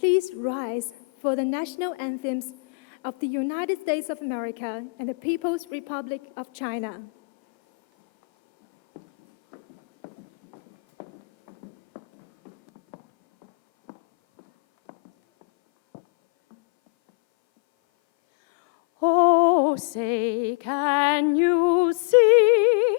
please rise for the national anthems of the United States of America and the People's Republic of China. Oh, say, can you see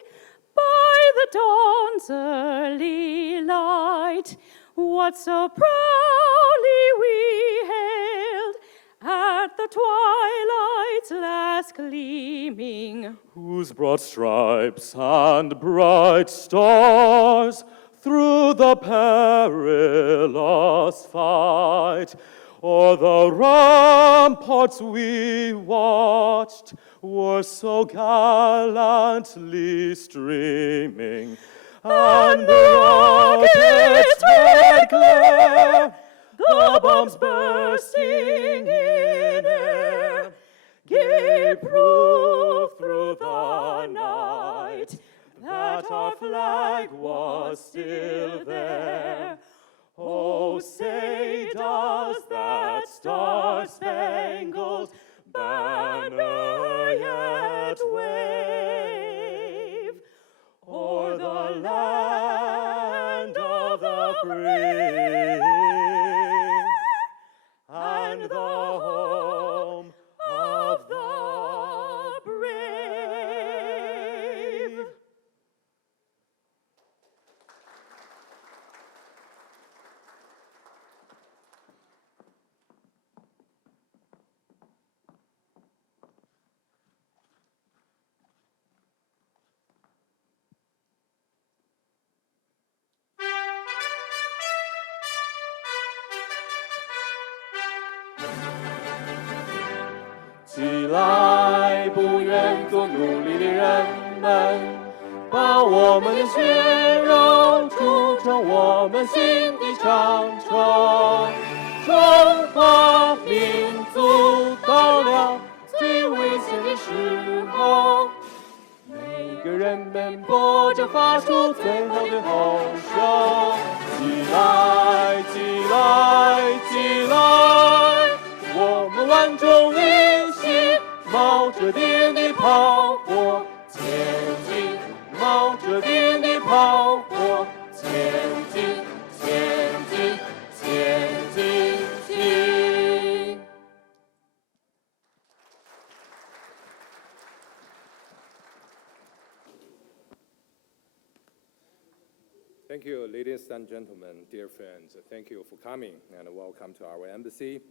by the dawn's early light what so proudly we hailed at the twilight's last gleaming, whose broad stripes and bright stars through the perilous fight o'er the ramparts we watched were so gallantly streaming, and the rockets' red glare, the bombs bursting in air, gave proof through the night that our flag was still there. Oh, say does that star-spangled banner yet wave o'er the land of the free and the home of the brave?起来，不愿做奴隶的人们，把我们的血肉筑成我们心的长城。中华民族到了最危险的时候，每个人们搏着发出最后的吼声。起来，起来，起来！我们万众一心，冒着敌人的炮火前进，冒着敌人的炮火前进，前进，前进，进。Thank you, ladies and gentlemen, dear friends. Thank you for coming and welcome to our embassy.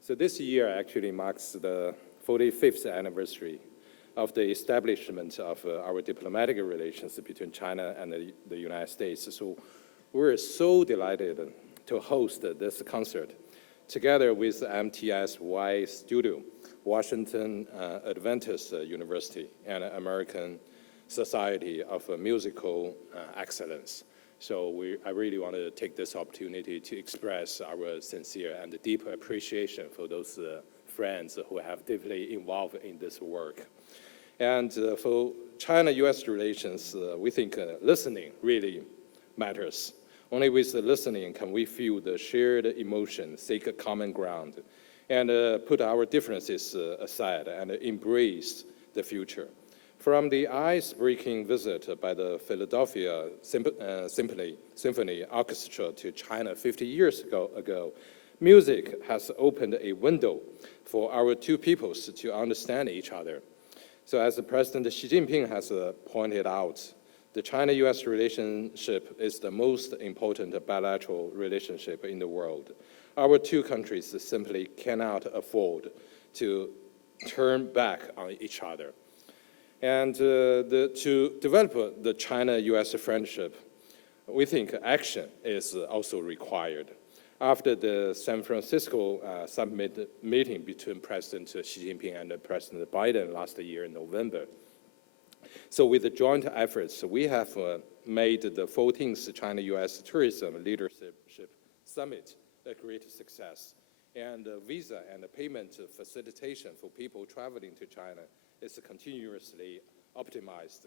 So this year actually marks the 45th anniversary of the establishment of our diplomatic relations between China and the United States. So we're so delighted to host this concert together with MTSY Studio, Washington Adventist University, and American Society of Musical Excellence. So I really want to take this opportunity to express our sincere and deep appreciation for those friends who have deeply involved in this work. And for China-US relations, we think listening really matters. Only with the listening can we feel the shared emotion, seek a common ground, and put our differences aside and embrace the future. From the ice-breaking visit by the Philadelphia Symphony Orchestra to China 50 years ago, music has opened a window for our two peoples to understand each other. So as President Xi Jinping has pointed out, the China-US relationship is the most important bilateral relationship in the world. Our two countries simply cannot afford to turn back on each other. And to develop the China-US friendship, we think action is also required. After the San Francisco summit meeting between President Xi Jinping and President Biden last year in November. So with the joint efforts, we have made the 14th China-US Tourism Leadership Summit a great success. And visa and payment facilitation for people traveling to China is continuously optimized.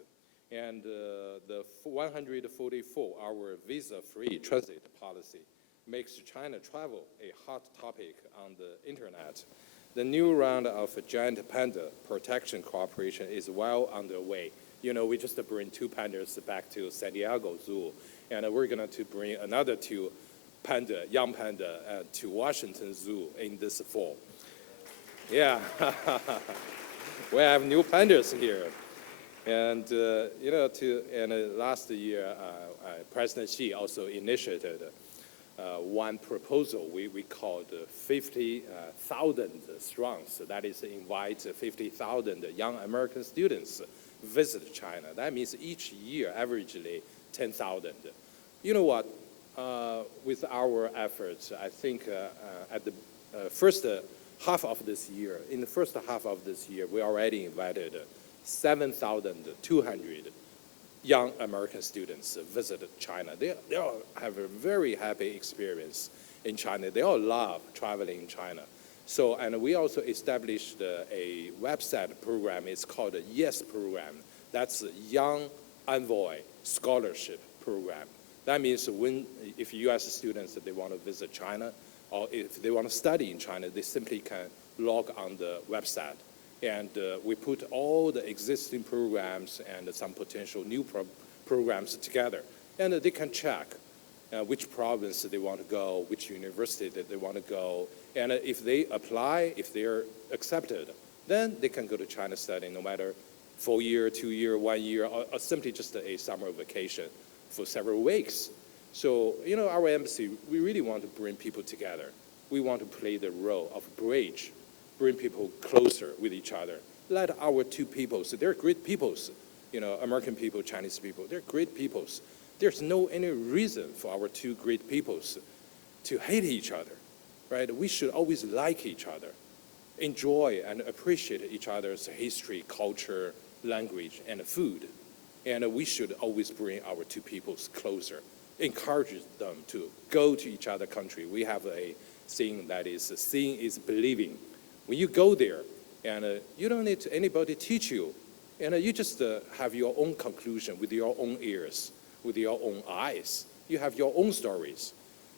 And the 144-hour visa-free transit policy makes China travel a hot topic on the internet. The new round of giant panda protection cooperation is well underway. You know, we just bring 2 pandas back to San Diego Zoo, and we're going to bring another 2 young panda to Washington Zoo in this fall. Yeah, we have new pandas here. And, last year, President Xi also initiated one proposal we called 50,000 strong. So that is invite 50,000 young American students visit China. That means each year, averagely 10,000. You know what? With our efforts, I think at the first half of this year, we already invited 7,200 young American students visited China. They all have a very happy experience in China. They all love traveling in China. So, and we also established a website program. It's called a YES program. That's a Young Envoy Scholarship Program. That means if U.S. students, they want to visit China, or if they want to study in China, they simply can log on the website. And we put all the existing programs and some potential new programs together. And they can check which province they want to go, which university that they want to go. And if they apply, if they're accepted, then they can go to China study no matter 4 year, 2 year, 1 year, or simply just a summer vacation for several weeks. So, you know, our embassy, we really want to bring people together. We want to play the role of bridge, bring people closer with each other. Let our 2 peoples, they're great peoples, you know, American people, Chinese people, they're great peoples. There's no any reason for our 2 great peoples to hate each other, right? We should always like each other, enjoy and appreciate each other's history, culture, language, and food. And we should always bring our 2 peoples closer, encourage them to go to each other's country. We have a saying that is, seeing is believing. When you go there, and you don't need anybody teach you, and you just have your own conclusion with your own ears, with your own eyes. You have your own stories,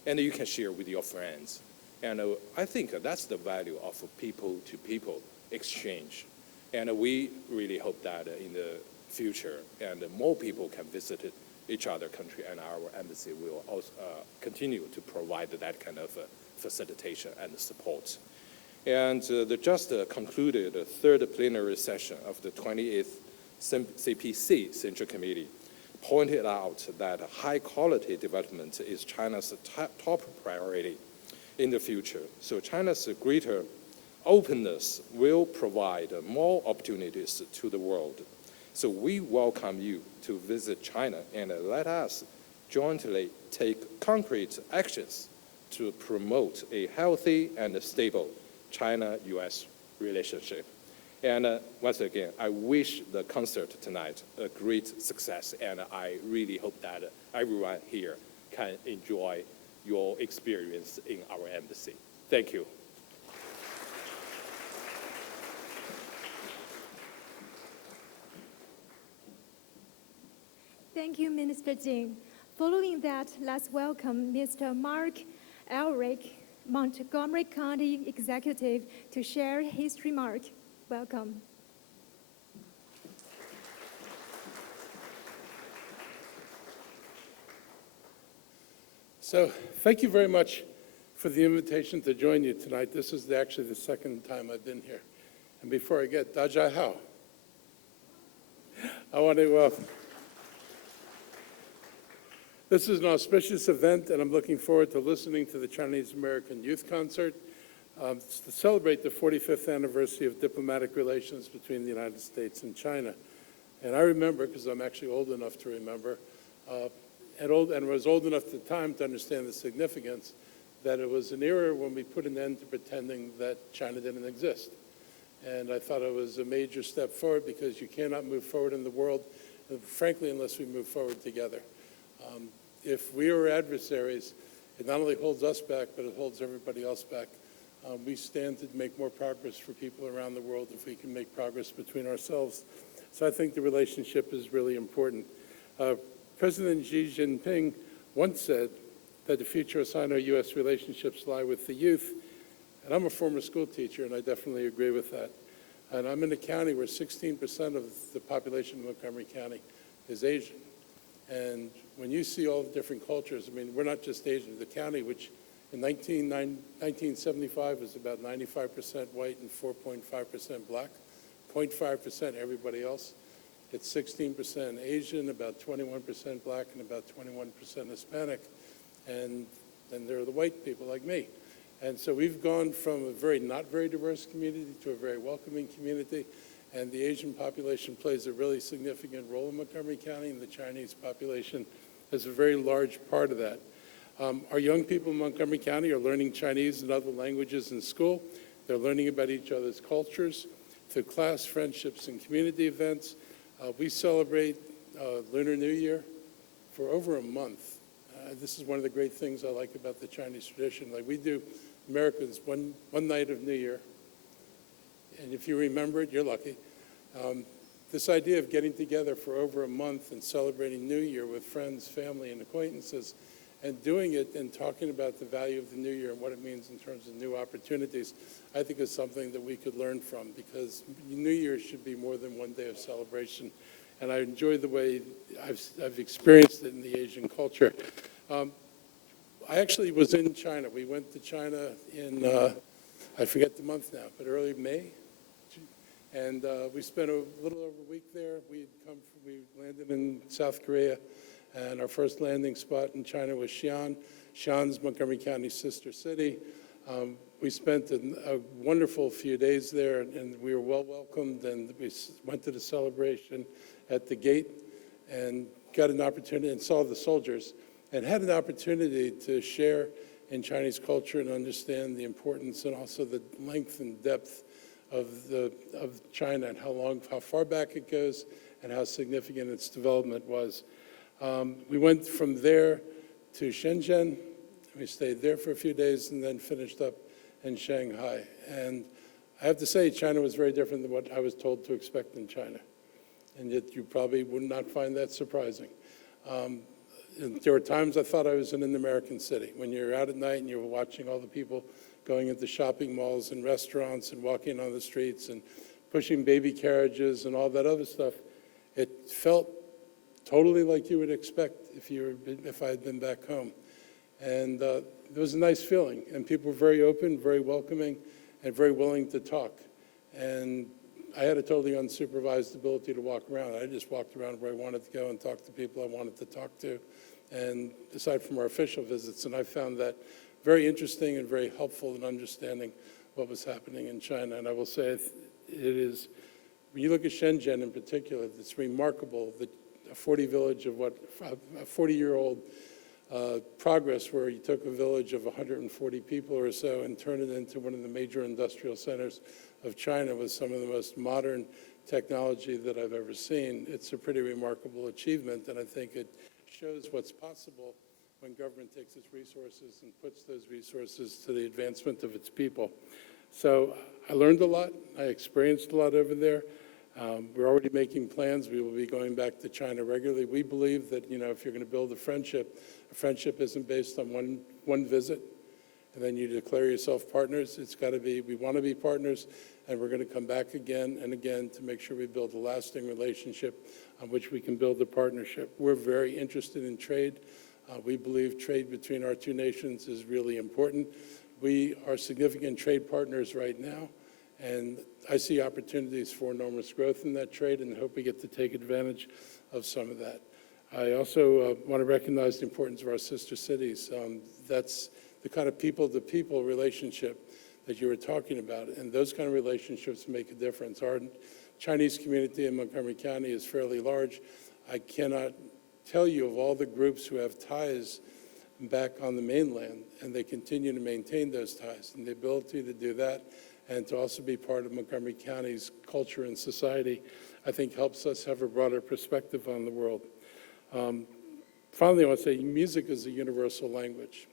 and you can share with your friends. And I think that's the value of people-to-people exchange. And we really hope that in the future, and more people can visit each other's country, and our embassy will also continue to provide that kind of facilitation and support. And the just concluded 3rd plenary session of the 28th CPC Central Committee pointed out that high-quality development is China's top priority in the future. So China's greater openness will provide more opportunities to the world. So we welcome you to visit China, and let us jointly take concrete actions to promote a healthy and stable China-U.S. relationship. And once again, I wish the concert tonight a great success, and I really hope that everyone here can enjoy your experience in our embassy. Thank you. Thank you, Minister Jing. Following that, let's welcome Mr. Mark Elric, Montgomery County Executive, to share his remark. Welcome. So thank you very much for the invitation to join you tonight. This is actually the 2nd time I've been here. And before I get, Dajia Hao. I want to, this is an auspicious event, and I'm looking forward to listening to the Chinese American Youth Concert to celebrate the 45th anniversary of diplomatic relations between the United States and China. And I remember, because I'm actually old enough to remember, and was old enough at the time to understand the significance, that it was an era when we put an end to pretending that China didn't exist. And I thought it was a major step forward, because you cannot move forward in the world, frankly, unless we move forward together. If we are adversaries, it not only holds us back, but it holds everybody else back. We stand to make more progress for people around the world if we can make progress between ourselves. So I think the relationship is really important. President Xi Jinping once said that the future of Sino-U.S. relationships lie with the youth. And I'm a former school teacher, and I definitely agree with that. And I'm in a county where 16% of the population of Montgomery County is Asian. And when you see all the different cultures, I mean, we're not just Asian. The county, which in 1975 was about 95% white and 4.5% black, 0.5% everybody else. It's 16% Asian, about 21% black, and about 21% Hispanic. And then there are the white people like me. And so we've gone from a not very diverse community to a very welcoming community. And the Asian population plays a really significant role in Montgomery County, and the Chinese population is a very large part of that. Our young people in Montgomery County are learning Chinese and other languages in school. They're learning about each other's cultures through class, friendships, and community events. We celebrate Lunar New Year for over a month. This is one of the great things I like about the Chinese tradition. Like we do Americans one night of New Year, and if you remember it, you're lucky. This idea of getting together for over a month and celebrating New Year with friends, family, and acquaintances, and doing it and talking about the value of the New Year and what it means in terms of new opportunities, I think is something that we could learn from, because New Year should be more than one day of celebration. And I enjoy the way I've experienced it in the Asian culture. I actually was in China. We went to China in, I forget the month now, but early May. And we spent a little over a week there. We landed in South Korea, and our first landing spot in China was Xi'an. Xi'an's Montgomery County's sister city. We spent a wonderful few days there, and we were well welcomed, and we went to the celebration at the gate and got an opportunity and saw the soldiers and had an opportunity to share in Chinese culture and understand the importance and also the length and depth of China and how far back it goes and how significant its development was. We went from there to Shenzhen. We stayed there for a few days and then finished up in Shanghai. And I have to say, China was very different than what I was told to expect in China. And yet you probably would not find that surprising. And there were times I thought I was in an American city. When you're out at night and you're watching all the people going into shopping malls and restaurants and walking on the streets and pushing baby carriages and all that other stuff, it felt totally like you would expect if I had been back home. And it was a nice feeling. And people were very open, very welcoming, and very willing to talk. And I had a totally unsupervised ability to walk around. I just walked around where I wanted to go and talk to people I wanted to talk to, and aside from our official visits. And I found that very interesting and very helpful in understanding what was happening in China. And I will say it is, when you look at Shenzhen in particular, it's remarkable that a 40-year-old progress where you took a village of 140 people or so and turned it into one of the major industrial centers of China with some of the most modern technology that I've ever seen. It's a pretty remarkable achievement, and I think it shows what's possible when government takes its resources and puts those resources to the advancement of its people. So I learned a lot. I experienced a lot over there. We're already making plans. We will be going back to China regularly. We believe that, if you're going to build a friendship isn't based on one visit, and then you declare yourself partners. It's got to be, we want to be partners, and we're going to come back again and again to make sure we build a lasting relationship on which we can build a partnership. We're very interested in trade. We believe trade between our two nations is really important. We are significant trade partners right now, and I see opportunities for enormous growth in that trade and hope we get to take advantage of some of that. I also want to recognize the importance of our sister cities. That's the kind of people-to-people relationship that you were talking about, and those kind of relationships make a difference. Our Chinese community in Montgomery County is fairly large. I cannot tell you of all the groups who have ties back on the mainland, and they continue to maintain those ties, and the ability to do that and to also be part of Montgomery County's culture and society, I think helps us have a broader perspective on the world. Finally, I want to say music is a universal language.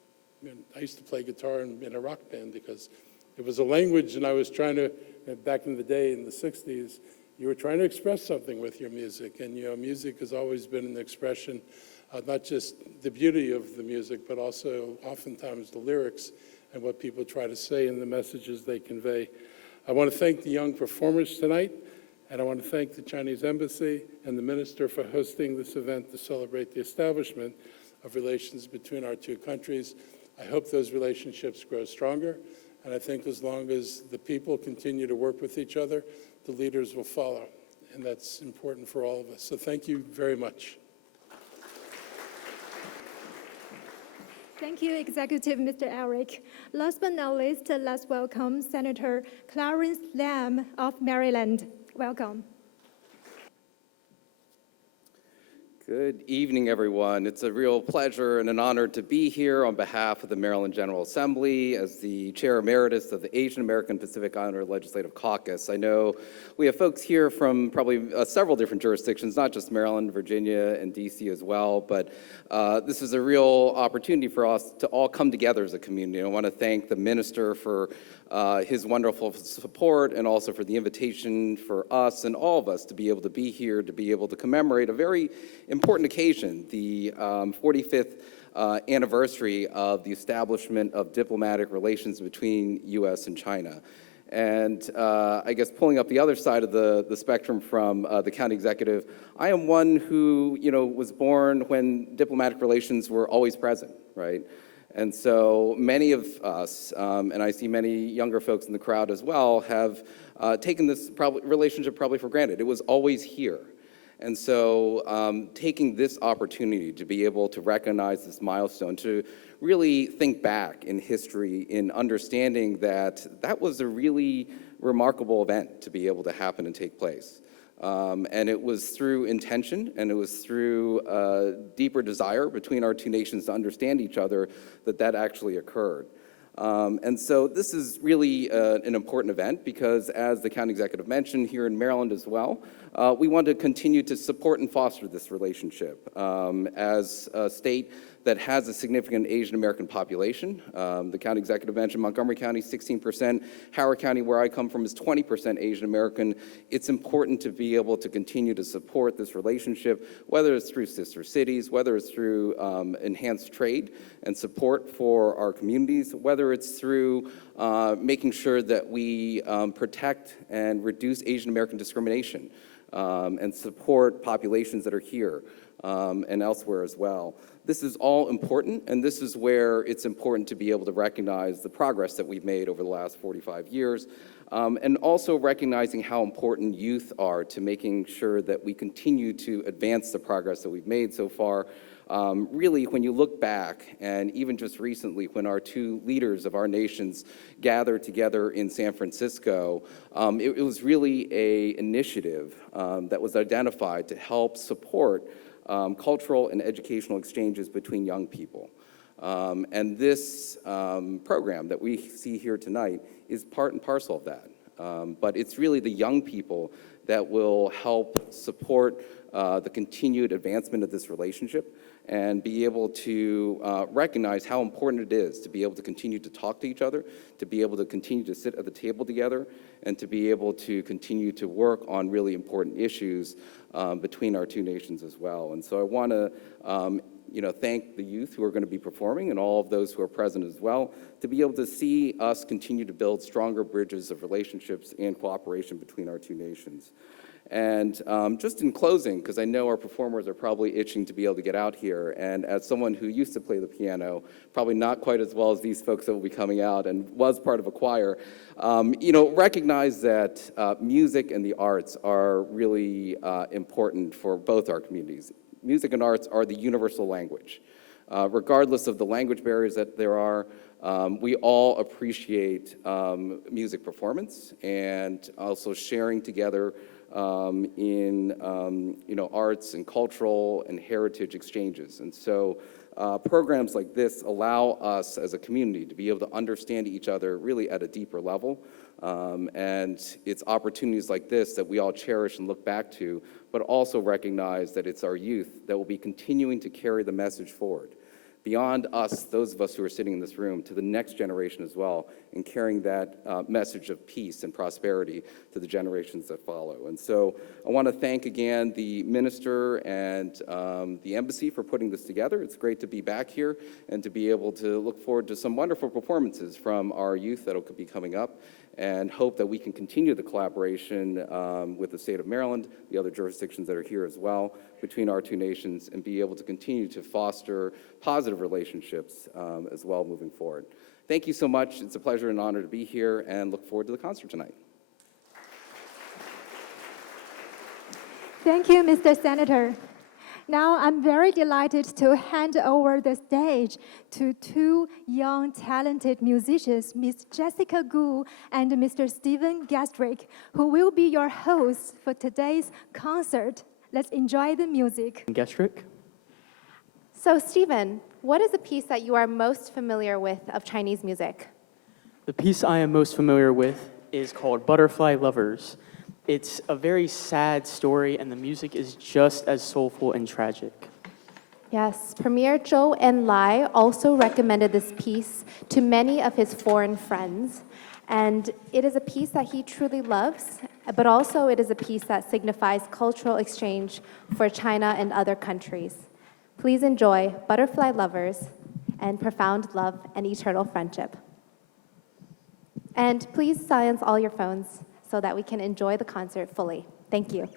I used to play guitar in a rock band because it was a language, and I was trying to, back in the day in the 60s, you were trying to express something with your music, and music has always been an expression not just the beauty of the music, but also oftentimes the lyrics and what people try to say and the messages they convey. I want to thank the young performers tonight, and I want to thank the Chinese Embassy and the Minister for hosting this event to celebrate the establishment of relations between our two countries. I hope those relationships grow stronger, and I think as long as the people continue to work with each other, the leaders will follow, and that's important for all of us. So thank you very much. Thank you, Executive Mr. Eric. Last but not least, let's welcome Senator Clarence Lam of Maryland. Welcome. Good evening, everyone. It's a real pleasure and an honor to be here on behalf of the Maryland General Assembly as the Chair Emeritus of the Asian American Pacific Islander Legislative Caucus. I know we have folks here from probably several different jurisdictions, not just Maryland, Virginia, and DC as well, but this is a real opportunity for us to all come together as a community. I want to thank the Minister for his wonderful support and also for the invitation for us and all of us to be able to be here, to be able to commemorate a very important occasion, the 45th anniversary of the establishment of diplomatic relations between U.S. and China. And I guess pulling up the other side of the spectrum from the county executive, I am one who, was born when diplomatic relations were always present, right? And so many of us, and I see many younger folks in the crowd as well, have taken this relationship probably for granted. It was always here. And so taking this opportunity to be able to recognize this milestone, to really think back in history in understanding that that was a really remarkable event to be able to happen and take place. And it was through intention, and it was through a deeper desire between our two nations to understand each other that actually occurred. And so this is really an important event because, as the county executive mentioned, here in Maryland as well, we want to continue to support and foster this relationship. As a state that has a significant Asian American population, the county executive mentioned Montgomery County, 16%. Howard County, where I come from, is 20% Asian American. It's important to be able to continue to support this relationship, whether it's through sister cities, whether it's through enhanced trade and support for our communities, whether it's through making sure that we protect and reduce Asian American discrimination and support populations that are here and elsewhere as well. This is all important, and this is where it's important to be able to recognize the progress that we've made over the last 45 years, and also recognizing how important youth are to making sure that we continue to advance the progress that we've made so far. Really, when you look back, and even just recently when our two leaders of our nations gathered together in San Francisco, it was really an initiative that was identified to help support cultural and educational exchanges between young people. And this program that we see here tonight is part and parcel of that. But it's really the young people that will help support the continued advancement of this relationship and be able to recognize how important it is to be able to continue to talk to each other, to be able to continue to sit at the table together, and to be able to continue to work on really important issues between our two nations as well. And so I want to thank the youth who are going to be performing and all of those who are present as well, to be able to see us continue to build stronger bridges of relationships and cooperation between our two nations. And just in closing, because I know our performers are probably itching to be able to get out here, and as someone who used to play the piano, probably not quite as well as these folks that will be coming out and was part of a choir, recognize that music and the arts are really important for both our communities. Music and arts are the universal language. Regardless of the language barriers that there are, we all appreciate music performance and also sharing together in arts and cultural and heritage exchanges. And so programs like this allow us as a community to be able to understand each other really at a deeper level. And it's opportunities like this that we all cherish and look back to, but also recognize that it's our youth that will be continuing to carry the message forward. beyond us, those of us who are sitting in this room, to the next generation as well, and carrying that message of peace and prosperity to the generations that follow. And so I want to thank again the minister and the embassy for putting this together. It's great to be back here and to be able to look forward to some wonderful performances from our youth that will be coming up, and hope that we can continue the collaboration with the state of Maryland, the other jurisdictions that are here as well, between our two nations, and be able to continue to foster positive relationships as well moving forward. Thank you so much. It's a pleasure and honor to be here, and look forward to the concert tonight. Thank you, Mr. Senator. Now, I'm very delighted to hand over the stage to two young, talented musicians, Ms. Jessica Gu and Mr. Stephen Gastrick, who will be your hosts for today's concert. Let's enjoy the music. Gastrick. So, Stephen, what is the piece that you are most familiar with of Chinese music? The piece I am most familiar with is called Butterfly Lovers. It's a very sad story, and the music is just as soulful and tragic. Yes, Premier Zhou Enlai also recommended this piece to many of his foreign friends. And it is a piece that he truly loves, but also it is a piece that signifies cultural exchange for China and other countries. Please enjoy Butterfly Lovers and Profound Love and Eternal Friendship. And please silence all your phones so that we can enjoy the concert fully. Thank you.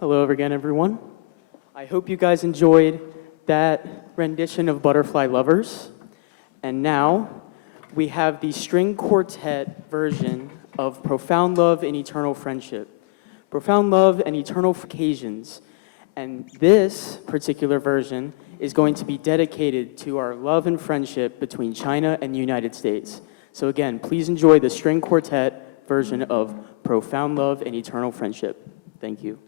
Hello again, everyone. I hope you guys enjoyed that rendition of Butterfly Lovers. And now we have the string quartet version of Profound Love and Eternal Friendship. Profound Love and Eternal Occasions. And this particular version is going to be dedicated to our love and friendship between China and the United States. So again, please enjoy the string quartet version of Profound Love and Eternal Friendship. Thank you.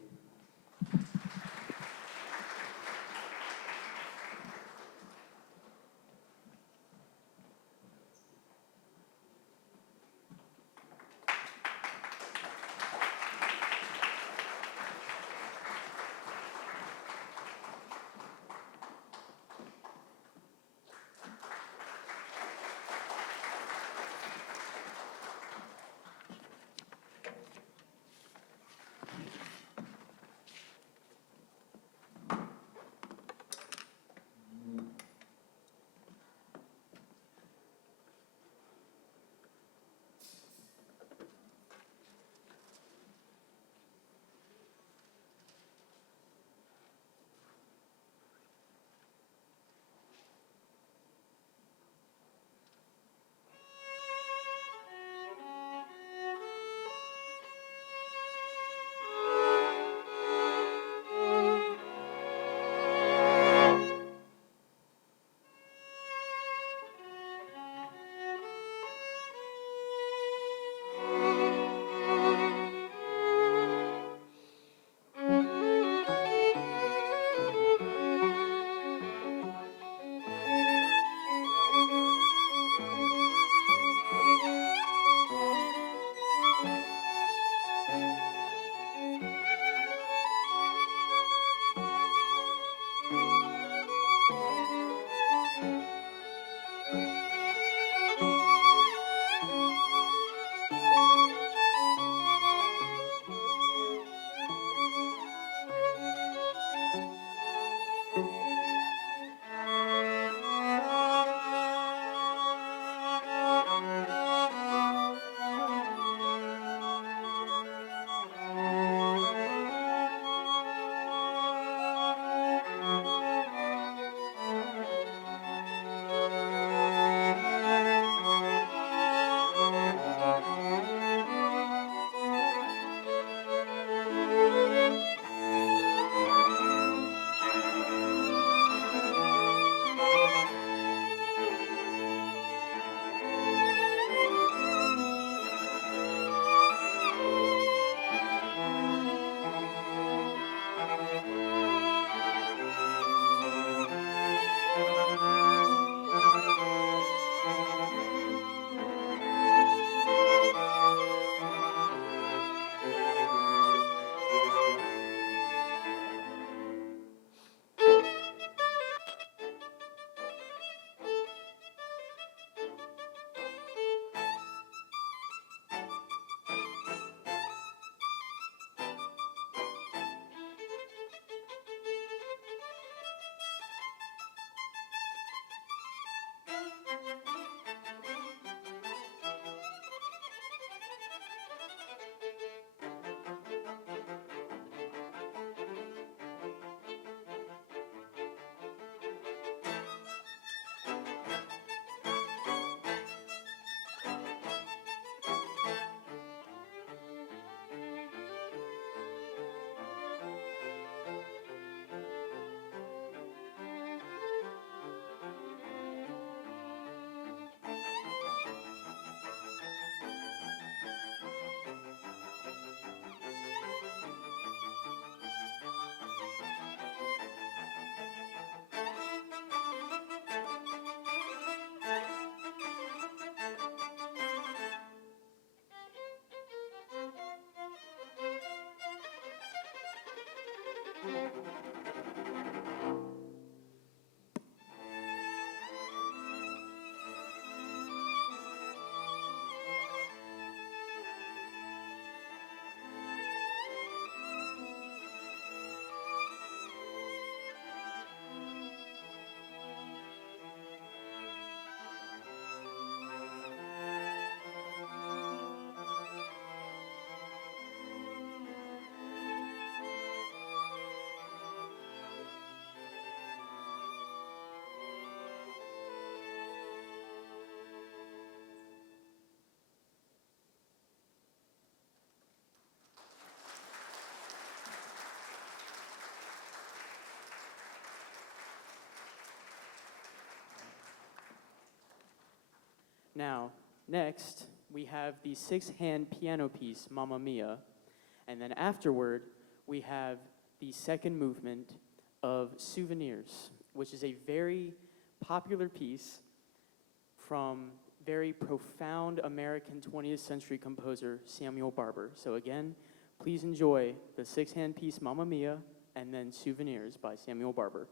Now, next, we have the six-hand piano piece, Mamma Mia. And then afterward, we have the second movement of Souvenirs, which is a very popular piece from very profound American 20th century composer Samuel Barber. So again, please enjoy the six-hand piece Mamma Mia and then Souvenirs by Samuel Barber.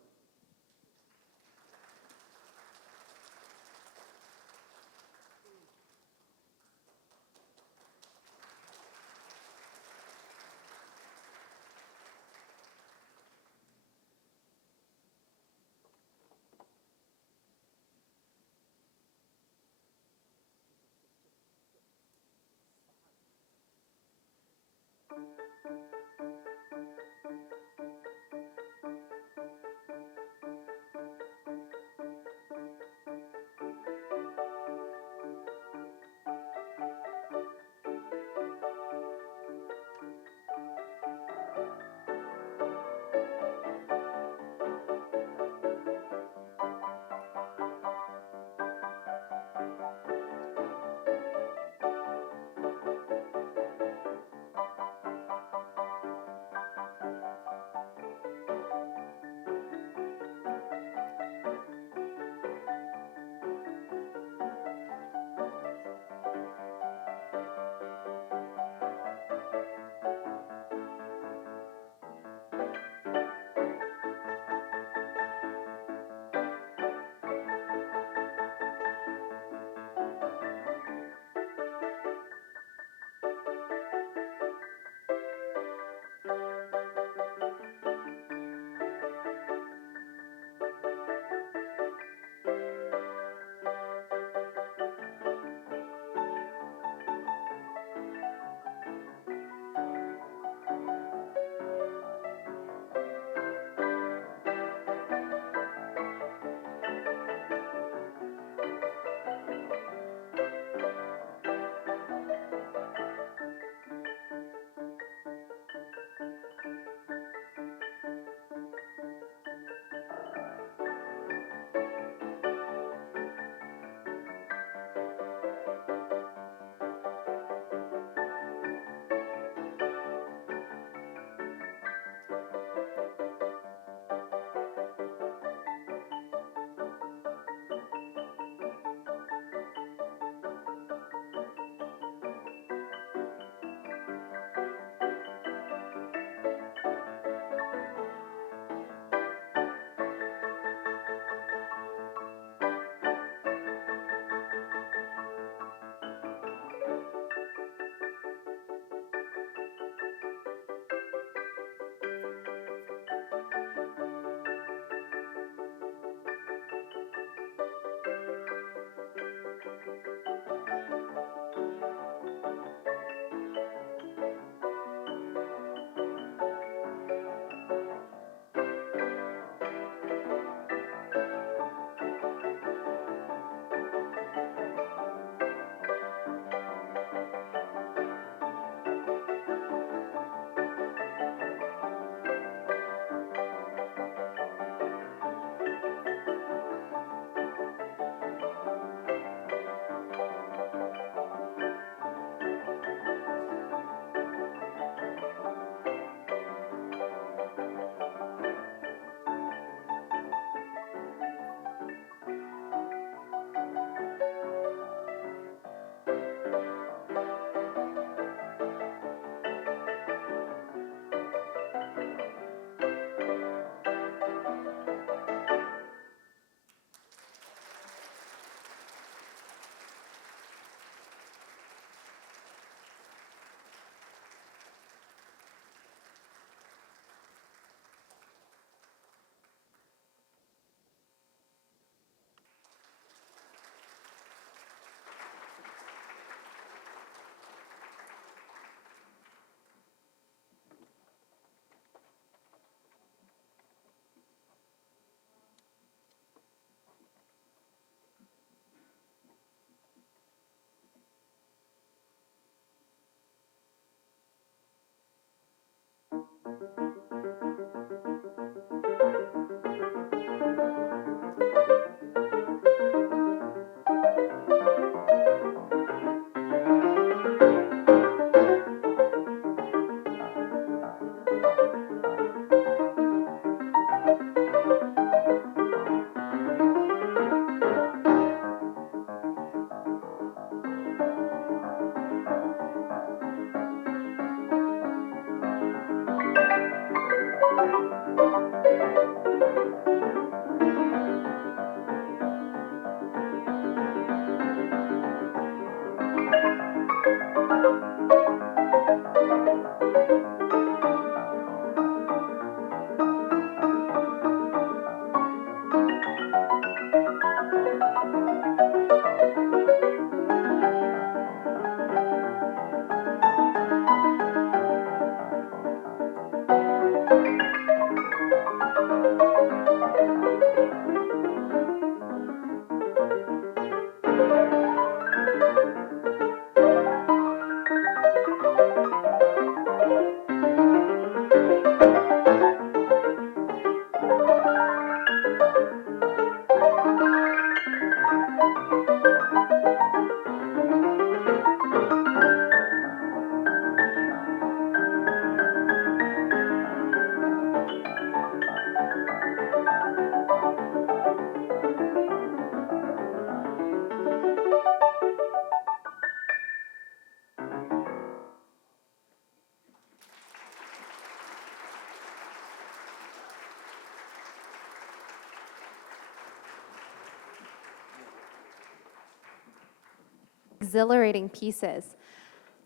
Exhilarating pieces.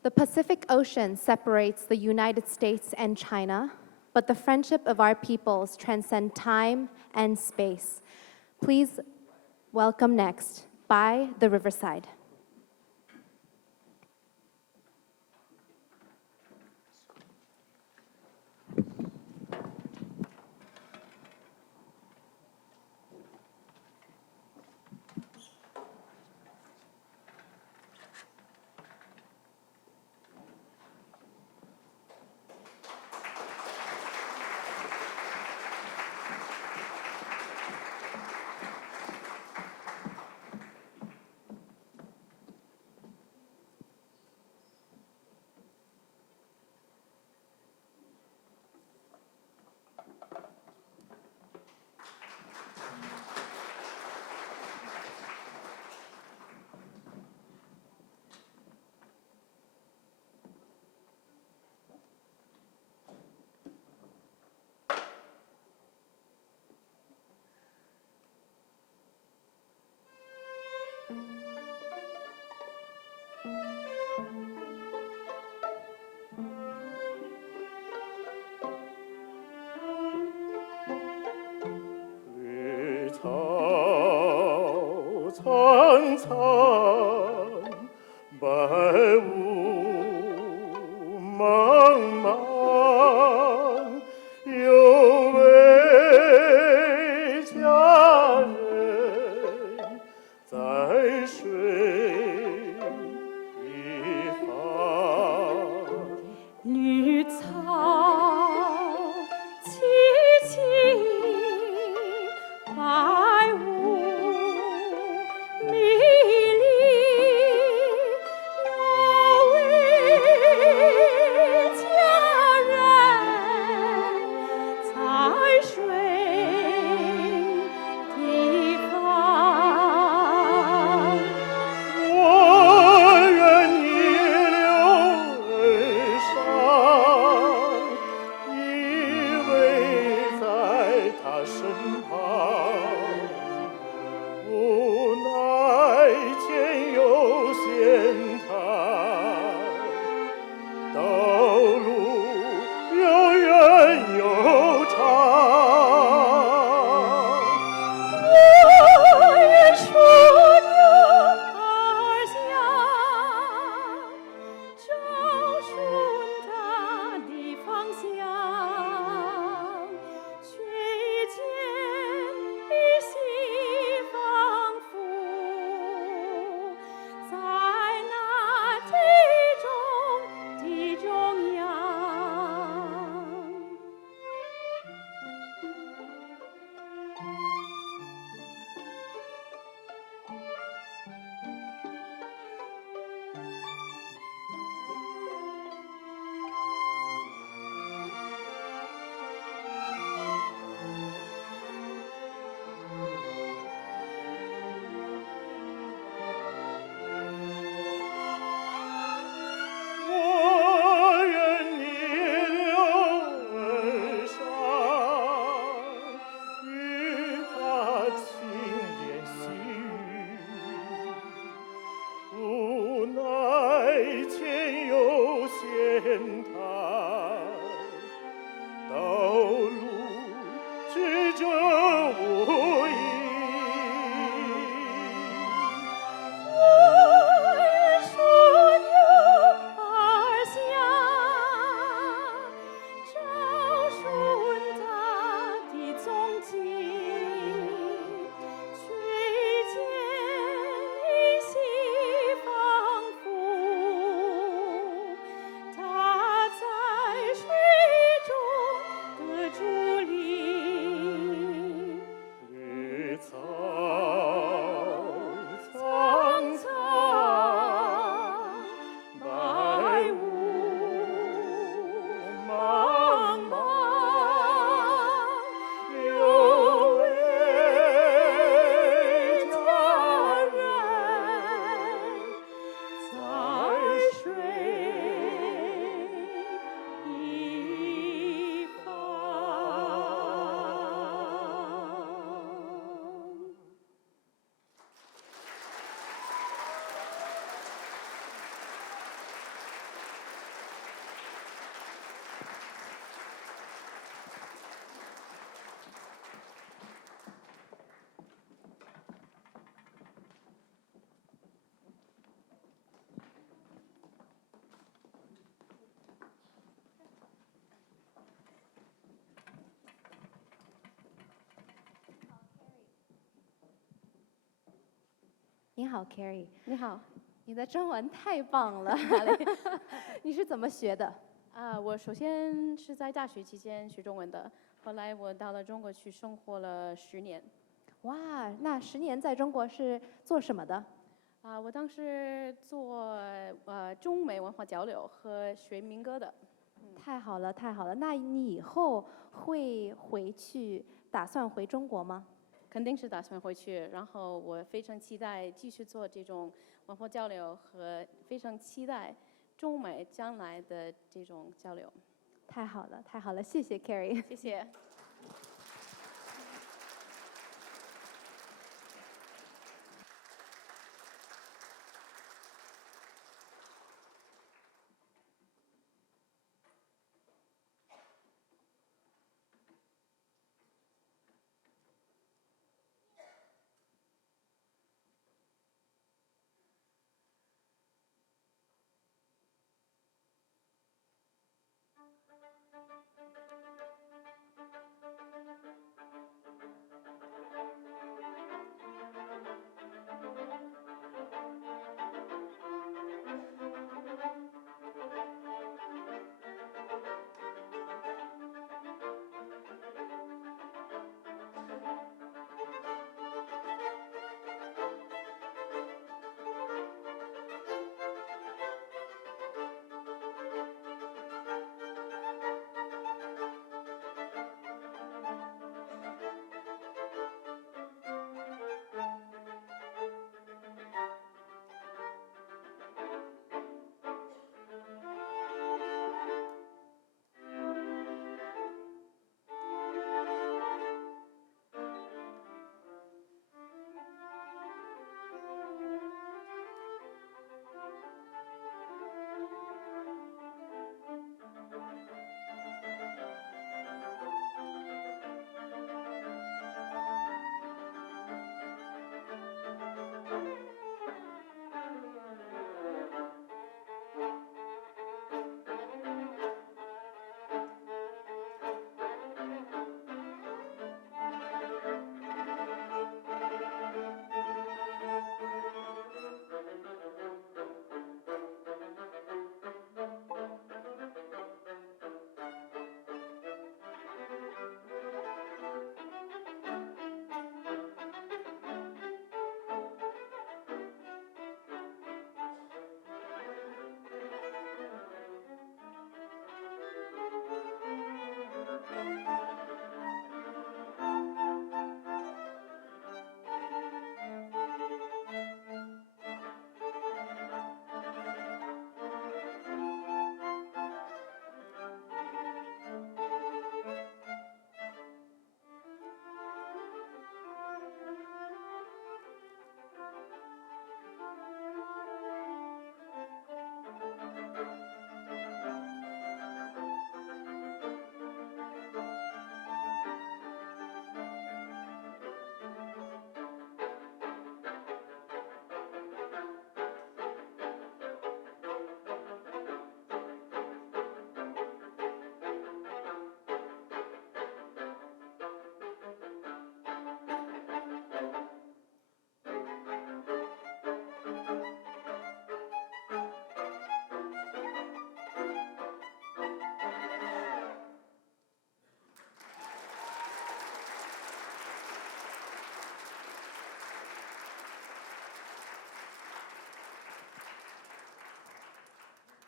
The Pacific Ocean separates the United States and China, but the friendship of our peoples transcend time and space. Please welcome next, By the Riverside. 你好，Carrie，你好，你的中文太棒了，你是怎么学的？我首先是在大学期间学中文的，后来我到了中国去生活了10年。哇，那10年在中国是做什么的？我当时做中美文化交流和学民歌的。太好了，太好了。那你以后会打算回中国吗？肯定是打算回去，然后我非常期待继续做这种文化交流，和非常期待中美将来的这种交流。太好了，太好了，谢谢 Carrie。谢谢。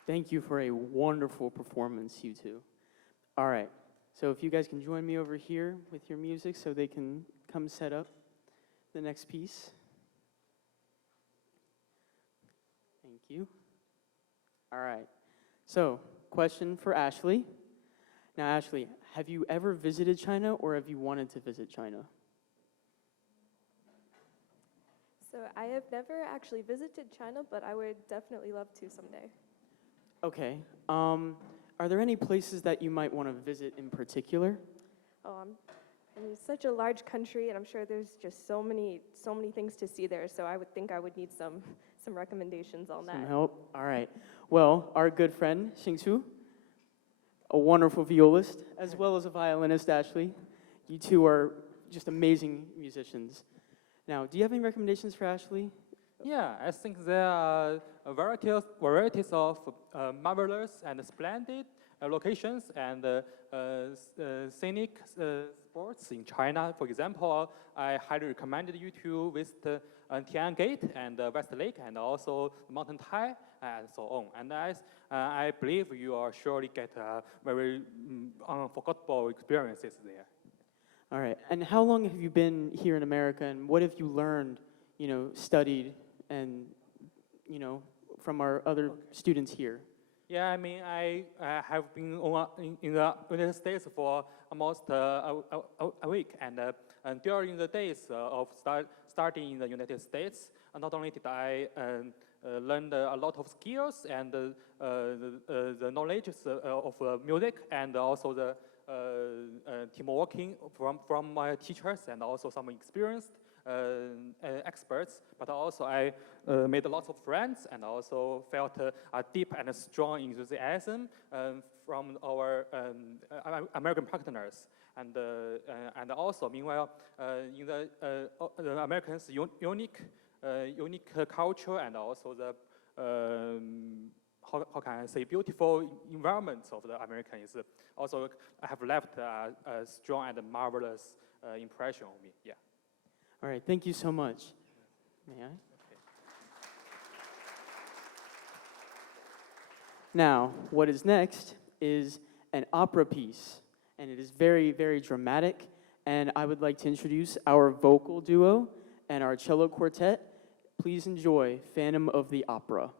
Thank you for a wonderful performance, you two. All right, so if you guys can join me over here with your music so they can come set up the next piece. Thank you. All right, so question for Ashley. Now, Ashley, have you ever visited China or have you wanted to visit China? So I have never actually visited China, but I would definitely love to someday. Okay. Are there any places that you might want to visit in particular? I mean, it's such a large country, and I'm sure there's just so many things to see there. So I would think I would need some recommendations on Some that. help? All right. Well, our good friend, Xingsu, a wonderful violist, as well as a violinist, Ashley. You two are just amazing musicians. Now, do you have any recommendations for Ashley? Yeah, I think there are varieties of marvelous and splendid locations and scenic spots in China. For example, I highly recommend you to visit Tian Gate and West Lake and also Mountain Tai and so on. And I believe you are surely get very unforgettable experiences there. All right. And how long have you been here in America, and what have you learned, studied, and, from our other students here? Yeah, I mean, I have been in the United States for almost a week, and during the days of starting in the United States, not only did I learn a lot of skills and the knowledge of music, and also the team working from my teachers, and also some experienced experts, but also I made lots of friends and also felt a deep and strong enthusiasm from our American partners. And also, meanwhile, in the Americans' unique culture and also the how can I say, beautiful environment of the Americans also have left a strong and marvelous impression on me. Yeah. All right, thank you so much. May I? Okay. Now, what is next is an opera piece, and it is very, very dramatic, and I would like to introduce our vocal duo and our cello quartet. Please enjoy Phantom of the Opera.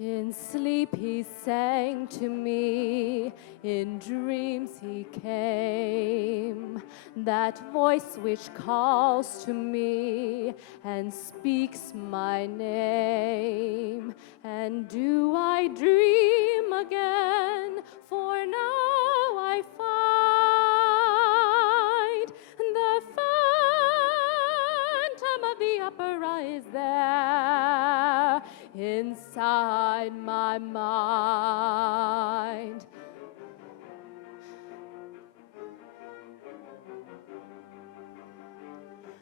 In sleep he sang to me, in dreams he came, that voice which calls to me and speaks my name. And do I dream again? For now I find the phantom of the opera is there inside my mind.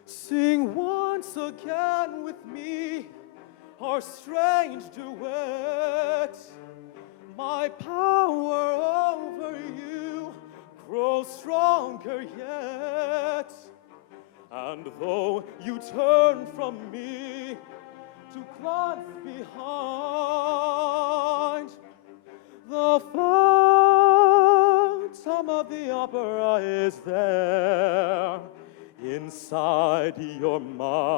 Sing once again with me our strange duet. My power over you grows stronger yet. And though you turn from me to glance behind, the phantom of the opera is there inside your mind.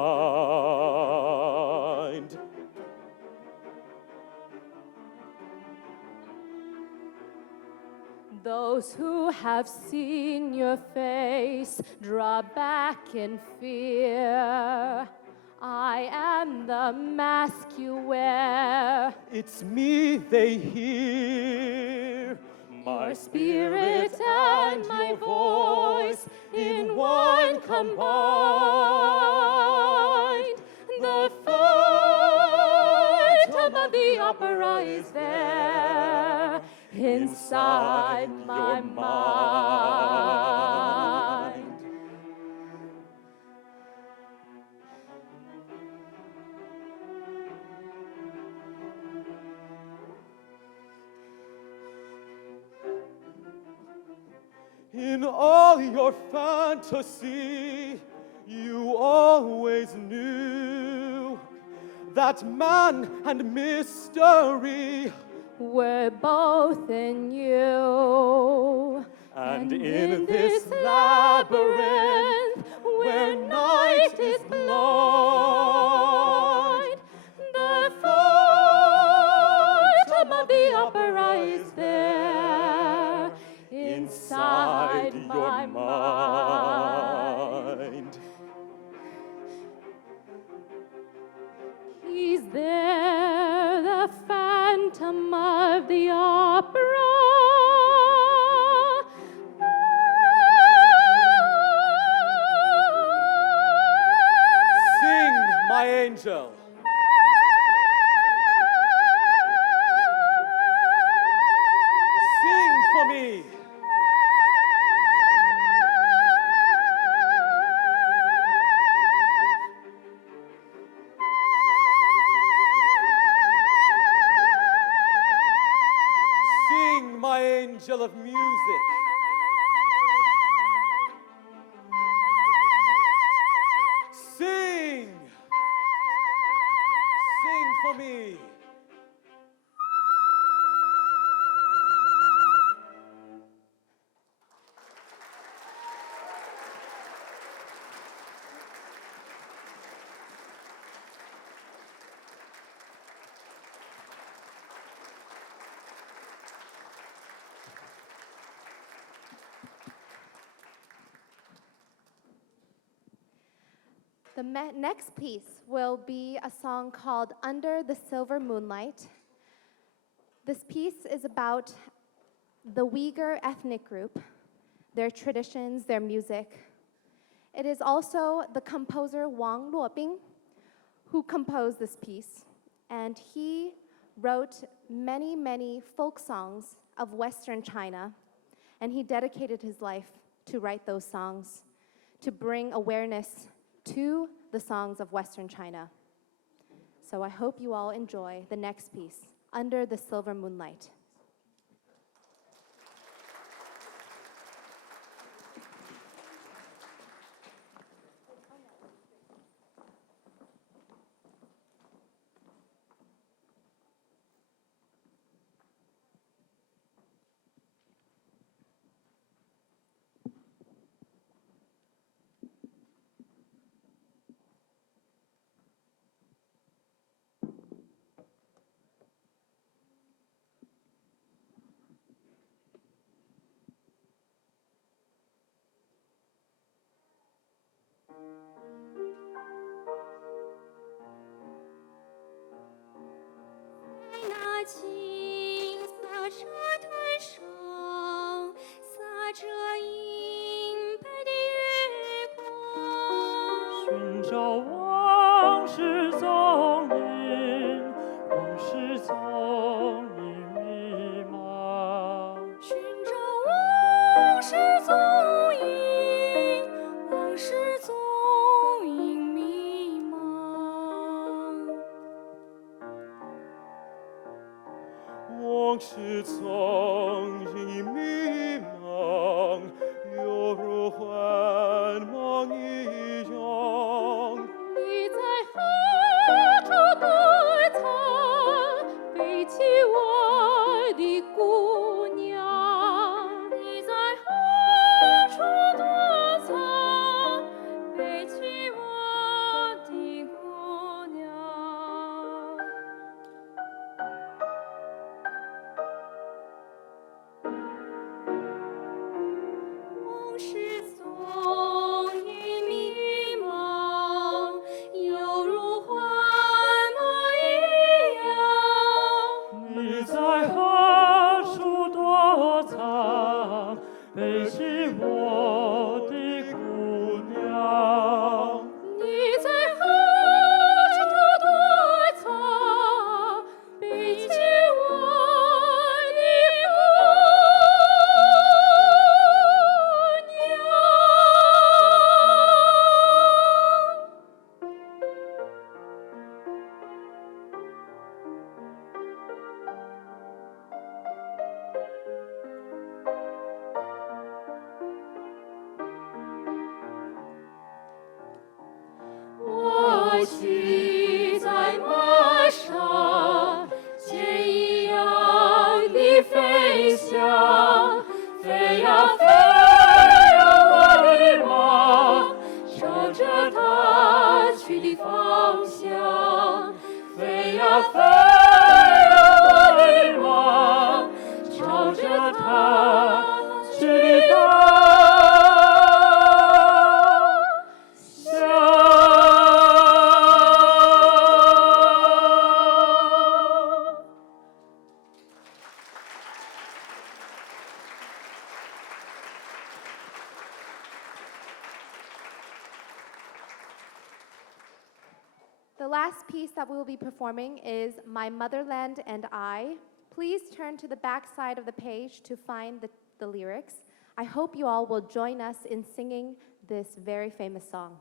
Those who have seen your face draw back in fear. I am the mask you wear. It's me they hear. My Your spirit and my voice in one combined. The phantom of the opera is there inside my mind. In all your fantasy, you always knew that man and mystery We're both in you. and in this labyrinth where night is blind, the phantom of the opera is there inside your mind. He's there, the phantom of the opera. Sing, my angel. Sing for me. Sing, my angel of music. Sing. Sing for me. The next piece will be a song called Under the Silver Moonlight. This piece is about the Uyghur ethnic group, their traditions, their music. It is also the composer Wang Luobing who composed this piece, and he wrote many, many folk songs of Western China, and he dedicated his life to write those songs, to bring awareness to the songs of Western China. So I hope you all enjoy the next piece, Under the Silver Moonlight. The last piece that we will be performing is My Motherland and I. Please turn to the back side of the page to find the lyrics. I hope you all will join us in singing this very famous song.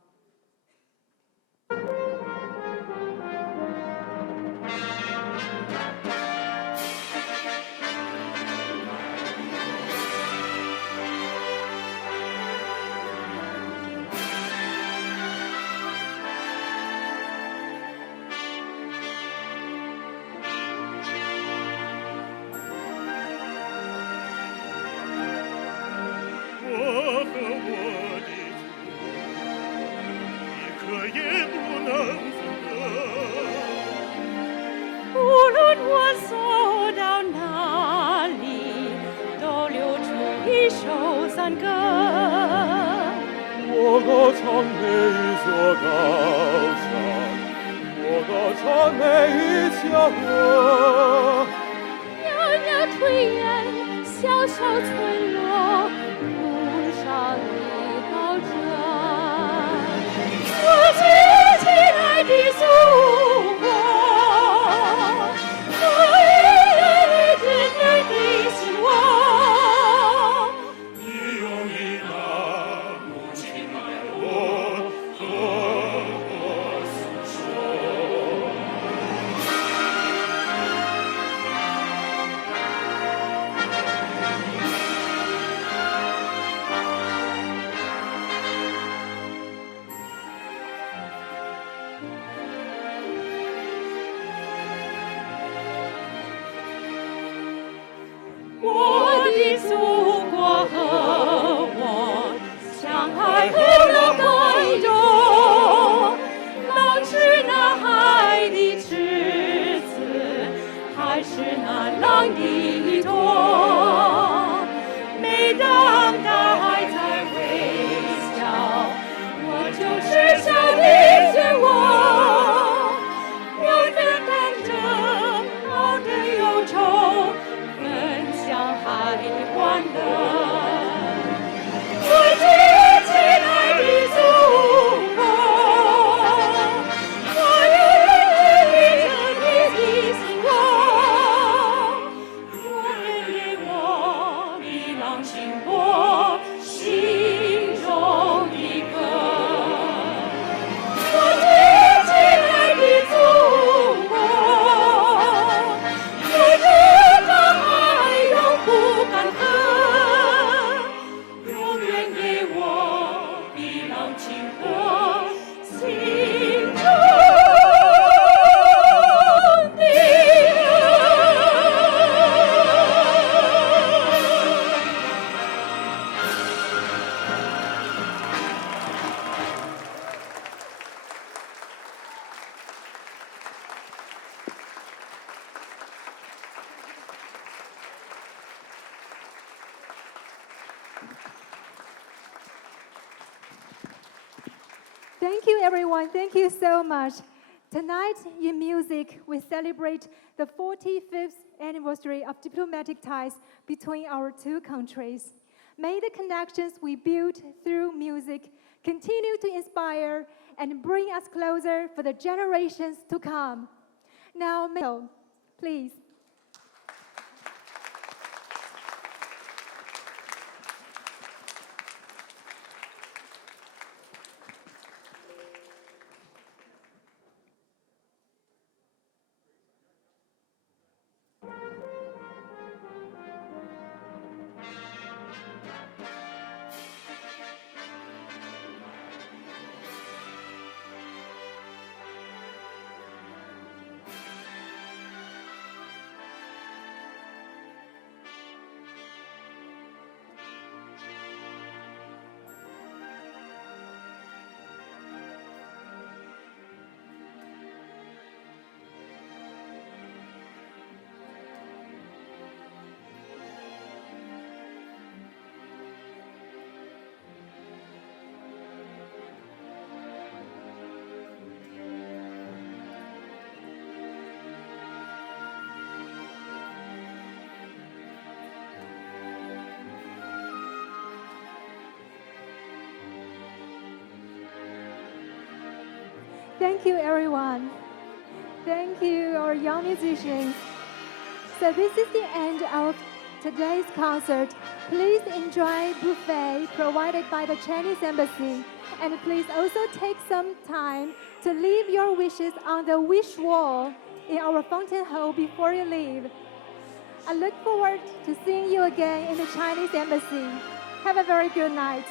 我歌唱每一座高山，我歌唱每一条河。袅袅炊烟，小小村落，路上一道针。我最亲爱的祖国，我一直你的希望。你用你那母亲爱我和我诉说。我的祖国和我相爱何能感动？狼是那海的赤子，还是那浪的一种？每当大海在微笑，我就是笑的漩涡。我们担着爱的忧愁，分享海的欢乐。我最亲爱的祖国，我愿意着你的心窝。我愿意我的浪心波，心中的歌。我最亲爱的祖国，我这张爱永不干涸，永远给我的浪情波，心中的歌。 Thank you, everyone. Thank you so much. Tonight in music, we celebrate the 45th anniversary of diplomatic ties between our two countries. May the connections we build through music continue to inspire and bring us closer for the generations to come. Now, please. Thank you, everyone. Thank you, our young musicians. So this is the end of today's concert. Please enjoy buffet provided by the Chinese Embassy. And please also take some time to leave your wishes on the wish wall in our fountain hall before you leave. I look forward to seeing you again in the Chinese Embassy. Have a very good night.